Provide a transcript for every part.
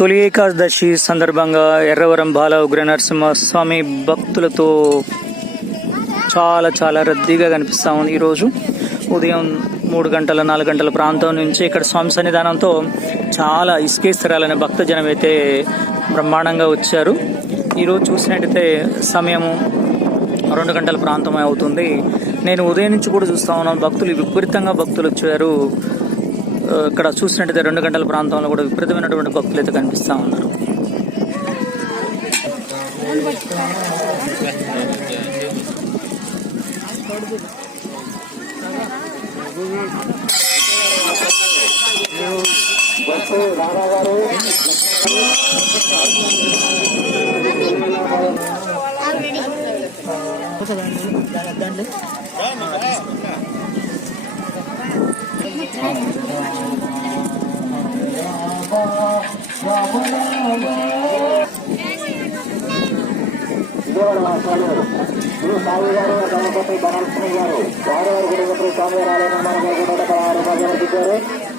తొలి ఏకాదశి సందర్భంగా ఎర్రవరం బాల ఉగ్ర నరసింహస్వామి భక్తులతో చాలా రద్దీగా కనిపిస్తూ ఉంది. ఈరోజు ఉదయం 3 గంటల 4 గంటల ప్రాంతం నుంచి ఇక్కడ స్వామి సన్నిధానంతో చాలా ఇసుకేస్తరాలనే భక్తజనం అయితే బ్రహ్మాండంగా వచ్చారు. ఈరోజు చూసినట్టయితే సమయము 2 గంటల ప్రాంతం అవుతుంది. నేను ఉదయం నుంచి కూడా చూస్తూ ఉన్నాను, భక్తులు విపరీతంగా భక్తులు వచ్చారు. ఇక్కడ చూసినట్టయితే 2 గంటల ప్రాంతంలో కూడా విపరీతమైనటువంటి భక్తులు అయితే కనిపిస్తూ ఉన్నారు. స్వామి గారు గణపతి ధనలక్ష్మి గారు వారి కుటుంబ స్వామివారు నిర్మాణం కూడా 16 సమర్పించారు.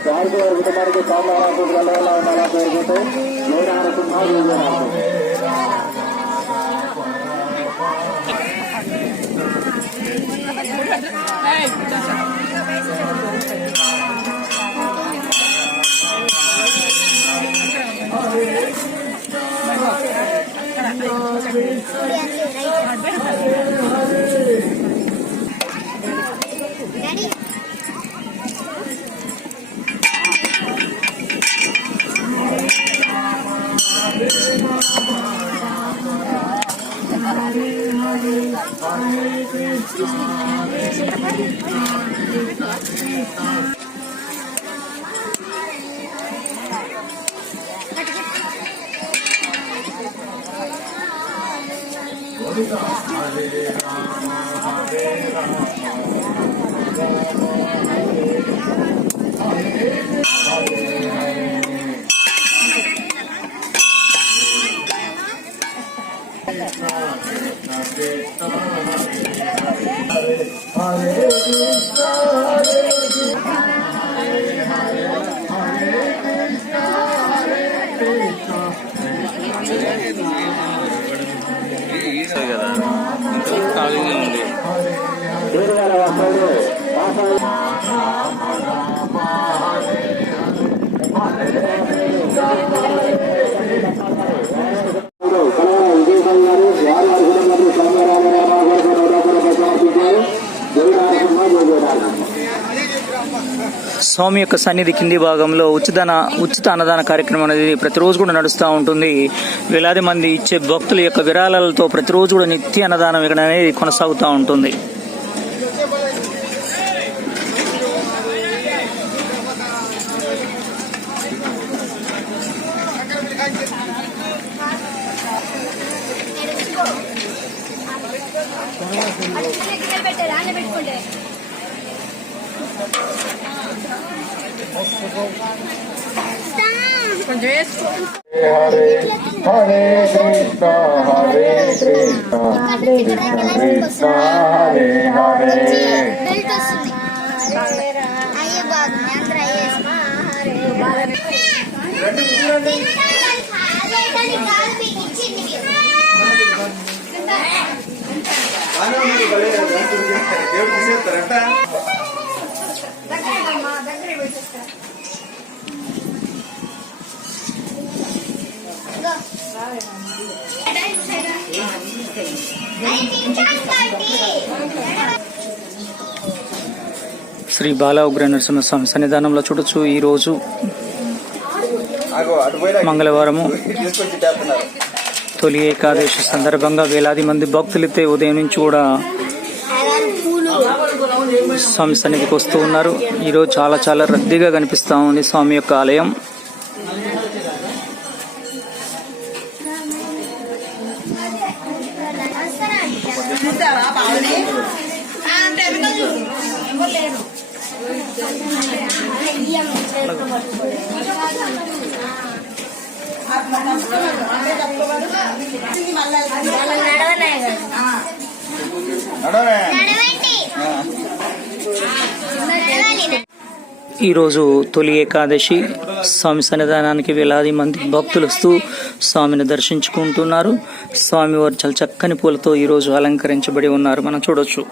వారికి వారి కుటుంబానికి స్వామివారు గల్లవల్ల ఉండాలని కోరుకుంటూ స్వామి యొక్క సన్నిధి కింది భాగంలో ఉచిత అన్నదాన కార్యక్రమం అనేది ప్రతిరోజు కూడా నడుస్తూ ఉంటుంది. వేలాది మంది ఇచ్చే భక్తుల యొక్క విరాళాలతో ప్రతిరోజు కూడా నిత్య అన్నదానం ఇక్కడ అనేది కొనసాగుతూ ఉంటుంది. హరే హరే కృష్ణ హరే కృష్ణ కృష్ణ కృష్ణ హరే హరే శ్రీ బాల ఉగ్ర నరసింహస్వామి సన్నిధానంలో చూడొచ్చు. ఈరోజు మంగళవారము తొలి ఏకాదశి సందర్భంగా వేలాది మంది భక్తులైతే ఉదయం నుంచి కూడా స్వామి సన్నిధికి వస్తూ ఉన్నారు. ఈరోజు చాలా రద్దీగా కనిపిస్తూ ఉంది స్వామి యొక్క ఆలయం. ఈరోజు తొలి ఏకాదశి. స్వామి సన్నిధానానికి వేలాది మంది భక్తులు వస్తూ స్వామిని దర్శించుకుంటున్నారు. స్వామివారు చాలా చక్కని పూలతో ఈరోజు అలంకరించబడి ఉన్నారు, మనం చూడొచ్చు.